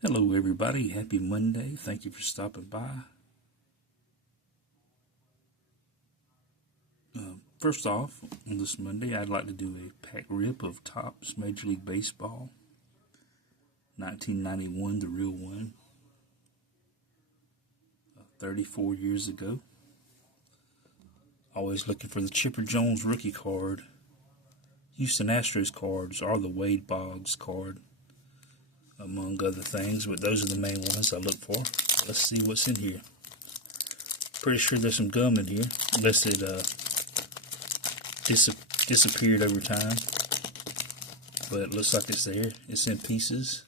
Hello, everybody. Happy Monday. Thank you for stopping by. First off, on this Monday, I'd like to do a pack rip of Topps Major League Baseball 1991, the real one, 34 years ago. Always looking for the Chipper Jones rookie card, Houston Astros cards, or the Wade Boggs card, among other things, but those are the main ones I look for. Let's see what's in here. Pretty sure there's some gum in here, unless it disappeared over time, but it looks like it's there. It's in pieces.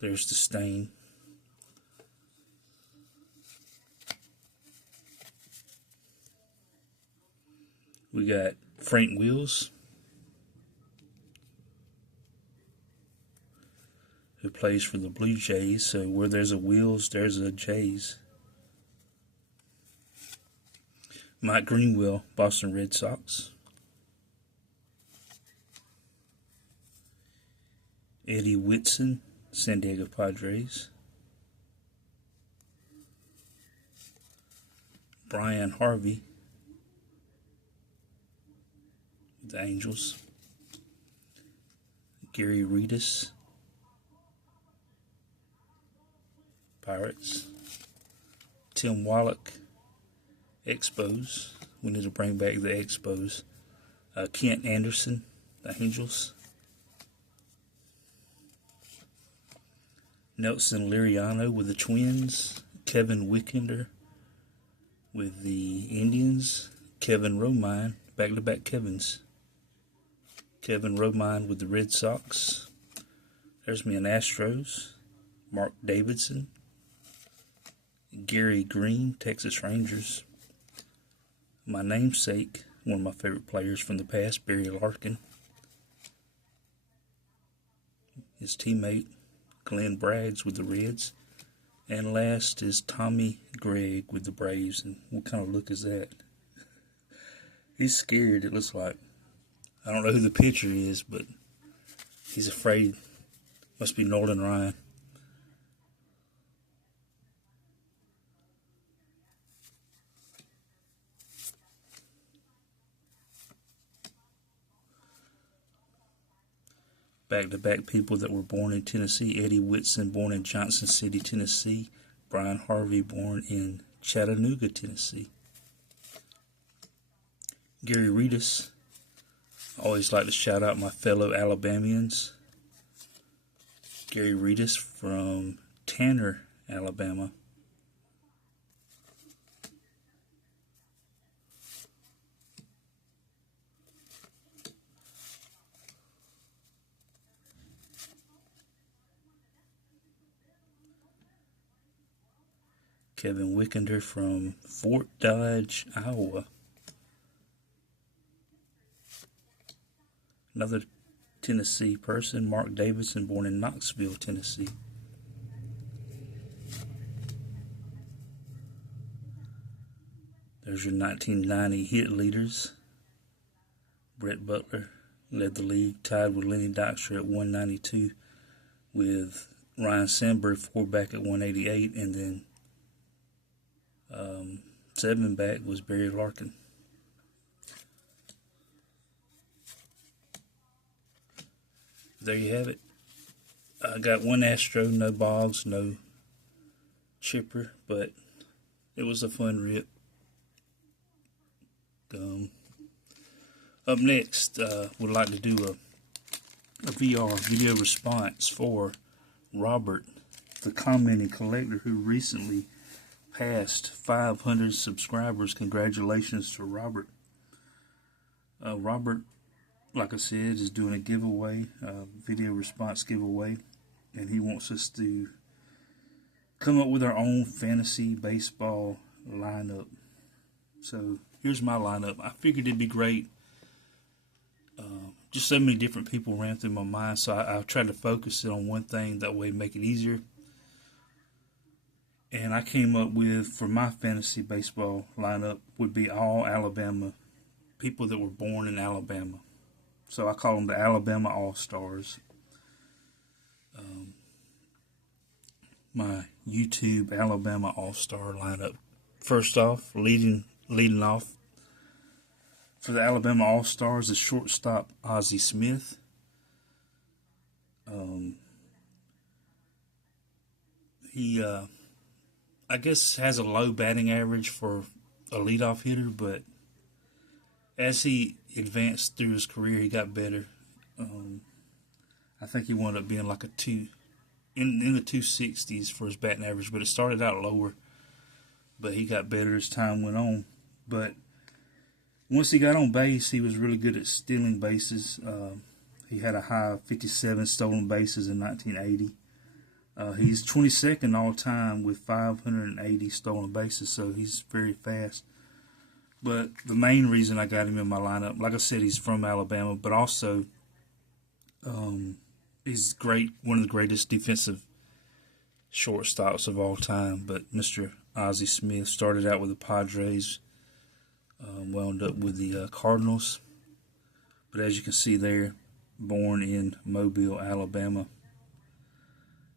There's the stain. We got Frank Wills, who plays for the Blue Jays, so where there's a Wills, there's a Jays. Mike Greenwell, Boston Red Sox. Eddie Whitson, San Diego Padres. Brian Harvey, the Angels. Gary Redus, Pirates. Tim Wallach, Expos. We need to bring back the Expos. Kent Anderson, the Angels. Nelson Liriano with the Twins. Kevin Wickender with the Indians. Kevin Romine, back-to-back Kevins. Kevin Romine with the Red Sox. There's me an Astros. Mark Davidson. Gary Green, Texas Rangers. My namesake, one of my favorite players from the past, Barry Larkin. His teammate, Glenn Braggs with the Reds. And last is Tommy Gregg with the Braves. And what kind of look is that? He's scared, it looks like. I don't know who the pitcher is, but he's afraid. Must be Nolan Ryan. Back-to-back people that were born in Tennessee. Eddie Whitson, born in Johnson City, Tennessee. Brian Harvey, born in Chattanooga, Tennessee. Gary Redus. Always like to shout out my fellow Alabamians. Gary Redus from Tanner, Alabama. Kevin Wickender from Fort Dodge, Iowa. Another Tennessee person, Mark Davidson, born in Knoxville, Tennessee. There's your 1990 hit leaders. Brett Butler led the league, tied with Lenny Dykstra at 192, with Ryan Sandberg 4 back at 188, and then 7 back was Barry Larkin. There you have it. I got one Astro, no Boggs, no Chipper, but it was a fun rip. Up next, would like to do a VR video response for Robert, the commenting collector who recently passed 500 subscribers. Congratulations to Robert. Robert, like I said, is doing a giveaway, video response giveaway, and he wants us to come up with our own fantasy baseball lineup. So here's my lineup. I figured it'd be great. Just so many different people ran through my mind, so I tried to focus it on one thing, that way make it easier. And I came up with, for my fantasy baseball lineup, would be all Alabama, people that were born in Alabama. So I call them the Alabama All-Stars. My YouTube Alabama All-Star lineup. First off, leading off for the Alabama All-Stars is shortstop Ozzie Smith. He, I guess, has a low batting average for a leadoff hitter, but as he advanced through his career, he got better. I think he wound up being like in the 260s for his batting average, but it started out lower. But he got better as time went on. But once he got on base, he was really good at stealing bases. He had a high of 57 stolen bases in 1980. He's 22nd all time with 580 stolen bases, so he's very fast. But the main reason I got him in my lineup, like I said, he's from Alabama, but also he's great, one of the greatest defensive shortstops of all time. But Mr. Ozzie Smith started out with the Padres, wound up with the Cardinals. But as you can see there, born in Mobile, Alabama.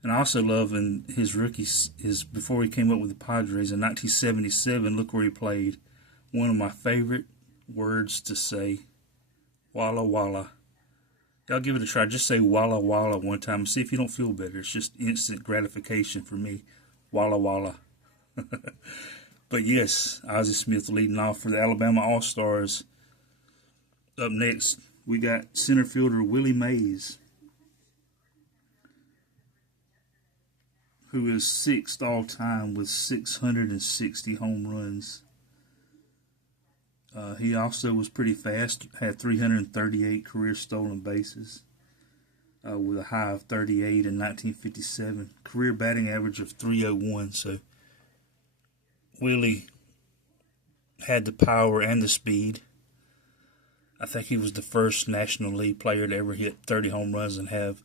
And I also love in his rookies, before he came up with the Padres in 1977, look where he played. One of my favorite words to say, Walla Walla. Y'all give it a try. Just say Walla Walla one time and see if you don't feel better. It's just instant gratification for me. Walla Walla. But yes, Ozzie Smith leading off for the Alabama All-Stars. Up next, we got center fielder Willie Mays, who is 6th all-time with 660 home runs. He also was pretty fast, had 338 career stolen bases, with a high of 38 in 1957. Career batting average of 301, so Willie had the power and the speed. I think he was the first National League player to ever hit 30 home runs and have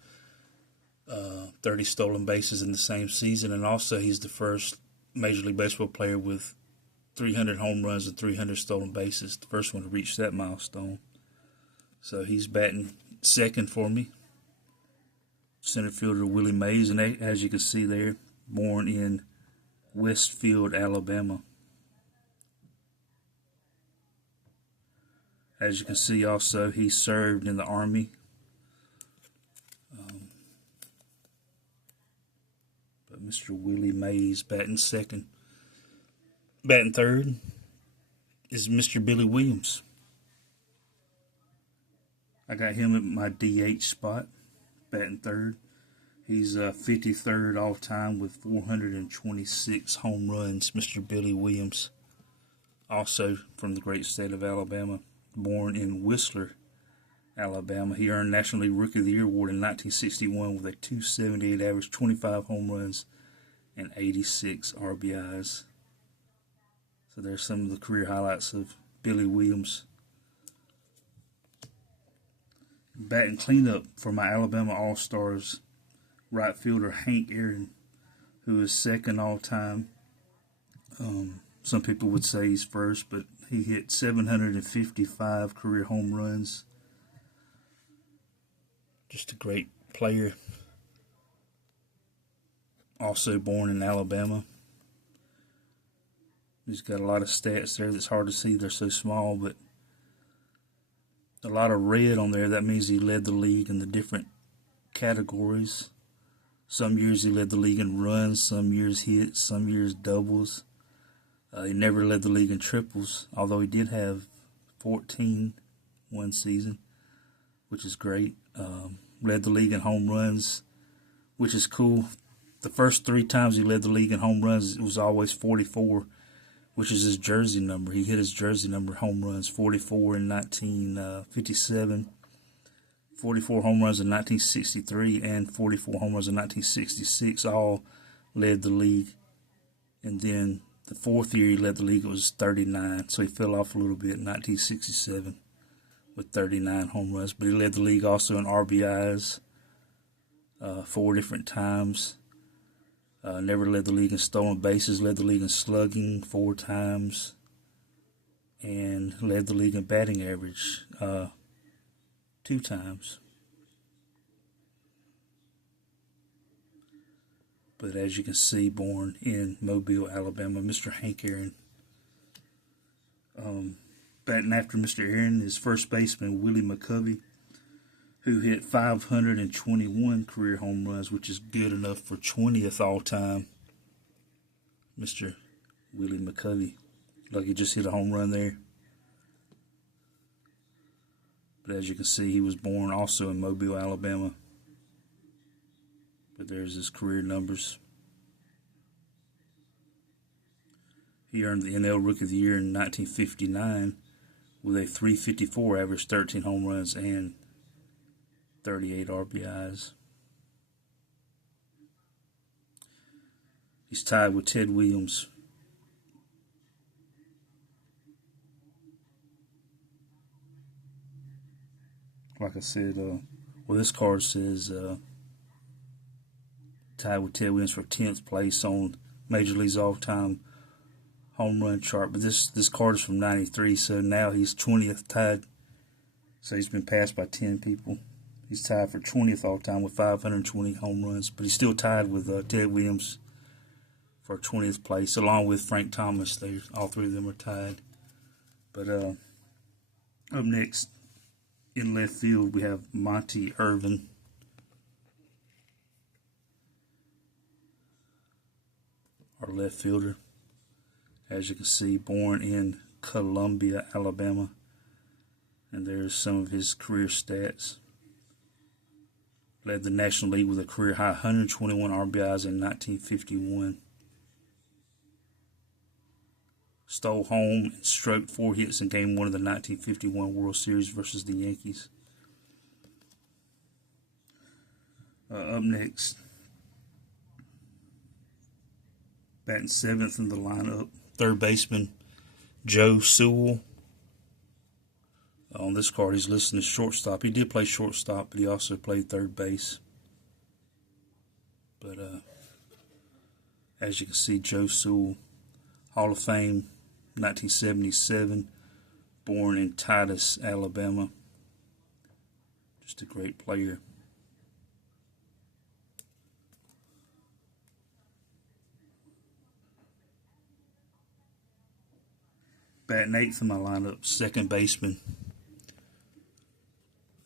30 stolen bases in the same season, and also he's the first Major League Baseball player with 300 home runs and 300 stolen bases, the first one to reach that milestone. So he's batting second for me. Center fielder Willie Mays, and as you can see there, born in Westfield, Alabama. As you can see also, he served in the Army. But Mr. Willie Mays batting second. Batting third is Mr. Billy Williams. I got him at my DH spot, batting third. He's 53rd all time with 426 home runs. Mr. Billy Williams, also from the great state of Alabama, born in Whistler, Alabama. He earned National League Rookie of the Year award in 1961 with a .278 average, 25 home runs, and 86 RBIs. So there's some of the career highlights of Billy Williams. Batting cleanup for my Alabama All-Stars, right fielder Hank Aaron, who is second all-time. Some people would say he's first, but he hit 755 career home runs. Just a great player. Also born in Alabama. He's got a lot of stats there that's hard to see. They're so small, but a lot of red on there. That means he led the league in the different categories. Some years he led the league in runs, some years hits, some years doubles. He never led the league in triples, although he did have 14 one season, which is great. Led the league in home runs, which is cool. The first 3 times he led the league in home runs, it was always 44. Which is his jersey number. He hit his jersey number home runs, 44 in 1957, 44 home runs in 1963, and 44 home runs in 1966, all led the league. And then the 4th year he led the league, it was 39, so he fell off a little bit in 1967 with 39 home runs. But he led the league also in RBIs 4 different times. Never led the league in stolen bases, led the league in slugging 4 times, and led the league in batting average 2 times. But as you can see, born in Mobile, Alabama, Mr. Hank Aaron. Batting after Mr. Aaron is first baseman Willie McCovey, who hit 521 career home runs, which is good enough for 20th all time. Mr. Willie McCovey. Like he just hit a home run there. But as you can see, he was born also in Mobile, Alabama. But there's his career numbers. He earned the NL Rookie of the Year in 1959 with a .354 average, 13 home runs, and 38 RBIs. He's tied with Ted Williams. Like I said, well, this card says tied with Ted Williams for 10th place on Major League's all-time home run chart. But this card is from '93, so now he's 20th tied. So he's been passed by 10 people. He's tied for 20th all-time with 520 home runs, but he's still tied with Ted Williams for 20th place, along with Frank Thomas. All three of them are tied. But up next, in left field, we have Monte Irvin. Our left fielder. As you can see, born in Columbia, Alabama. And there's some of his career stats. Led the National League with a career high 121 RBIs in 1951. Stole home and stroked 4 hits in Game 1 of the 1951 World Series versus the Yankees. Up next, batting 7th in the lineup, third baseman Joe Sewell. On this card, he's listed as shortstop. He did play shortstop, but he also played third base. But as you can see, Joe Sewell, Hall of Fame, 1977, born in Titus, Alabama. Just a great player. Batting 8th in my lineup, second baseman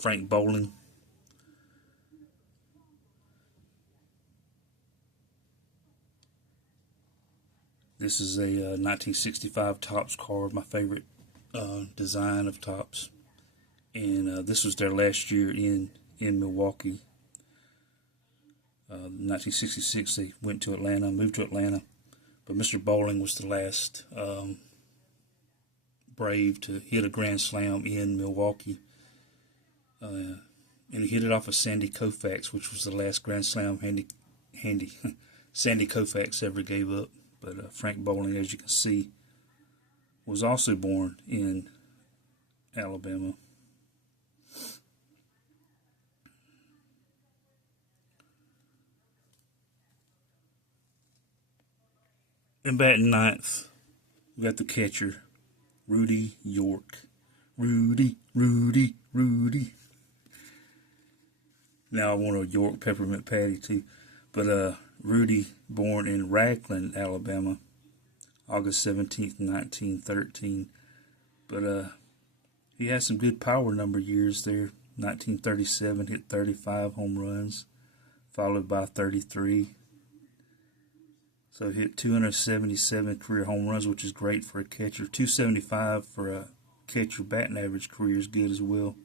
Frank Bowling. This is a 1965 Topps card, my favorite design of Topps. And this was their last year in Milwaukee. 1966, they moved to Atlanta. But Mr. Bowling was the last Brave to hit a grand slam in Milwaukee. And he hit it off of Sandy Koufax, which was the last grand slam Sandy Koufax ever gave up. But Frank Bowling, as you can see, was also born in Alabama. And batting 9th, we got the catcher, Rudy York. Rudy. Now I want a York peppermint patty too. But Rudy, born in Ragland, Alabama, August 17th, 1913. But he had some good power number years there. 1937, hit 35 home runs, followed by 33. So hit 277 career home runs, which is great for a catcher. 275 for a catcher batting average career is good as well.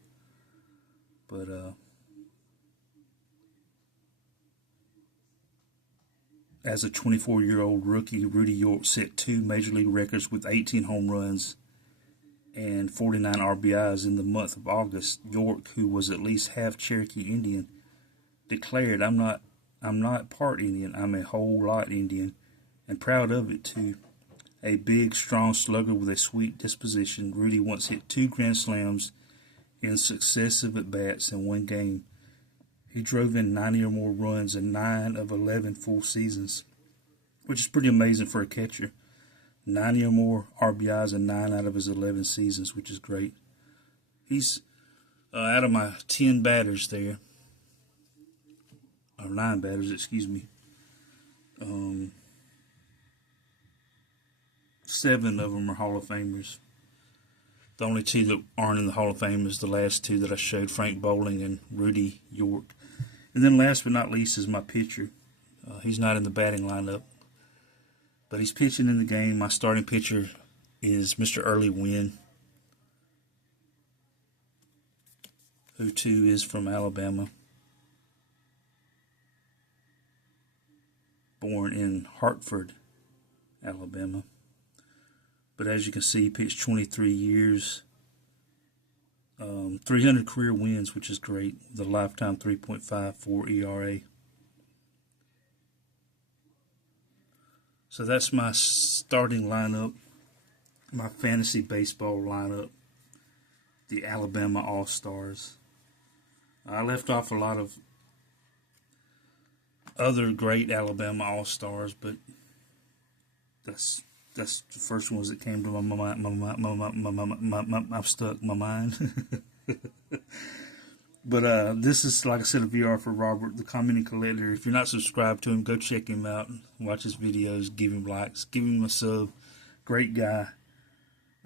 But as a 24-year-old rookie, Rudy York set 2 major league records with 18 home runs and 49 RBIs in the month of August. York, who was at least half Cherokee Indian, declared, I'm not part Indian, I'm a whole lot Indian, and proud of it too. A big, strong slugger with a sweet disposition, Rudy once hit 2 grand slams in successive at-bats in one game. He drove in 90 or more runs in 9 of 11 full seasons, which is pretty amazing for a catcher. 90 or more RBIs in 9 out of his 11 seasons, which is great. He's Out of my 10 batters there, or 9 batters, excuse me, 7 of them are Hall of Famers. The only 2 that aren't in the Hall of Fame is the last 2 that I showed, Frank Bowling and Rudy York. And then last but not least is my pitcher. He's not in the batting lineup, but he's pitching in the game. My starting pitcher is Mr. Early Wynn, who too is from Alabama. Born in Hartford, Alabama. But as you can see, he pitched 23 years, 300 career wins, which is great, with a lifetime 3.54 ERA. So that's my starting lineup, my fantasy baseball lineup, the Alabama All-Stars. I left off a lot of other great Alabama All-Stars, but that's the first ones that came to my mind. I'm stuck my mind. But this is, like I said, a VR for Robert, the Commenting Collector. If you're not subscribed to him, go check him out, watch his videos, give him likes, give him a sub. Great guy.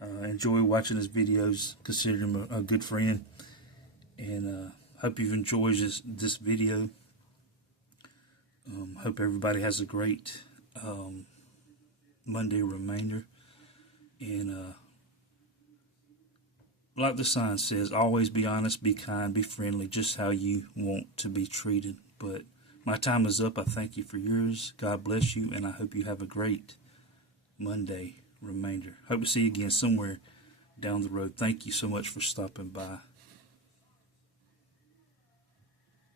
Enjoy watching his videos. Consider him a good friend. And hope you've enjoyed this video. Hope everybody has a great Monday remainder. And like the sign says, always be honest, be kind, be friendly, just how you want to be treated. But my time is up. I thank you for yours. God bless you, and I hope you have a great Monday remainder. Hope to see you again somewhere down the road. Thank you so much for stopping by.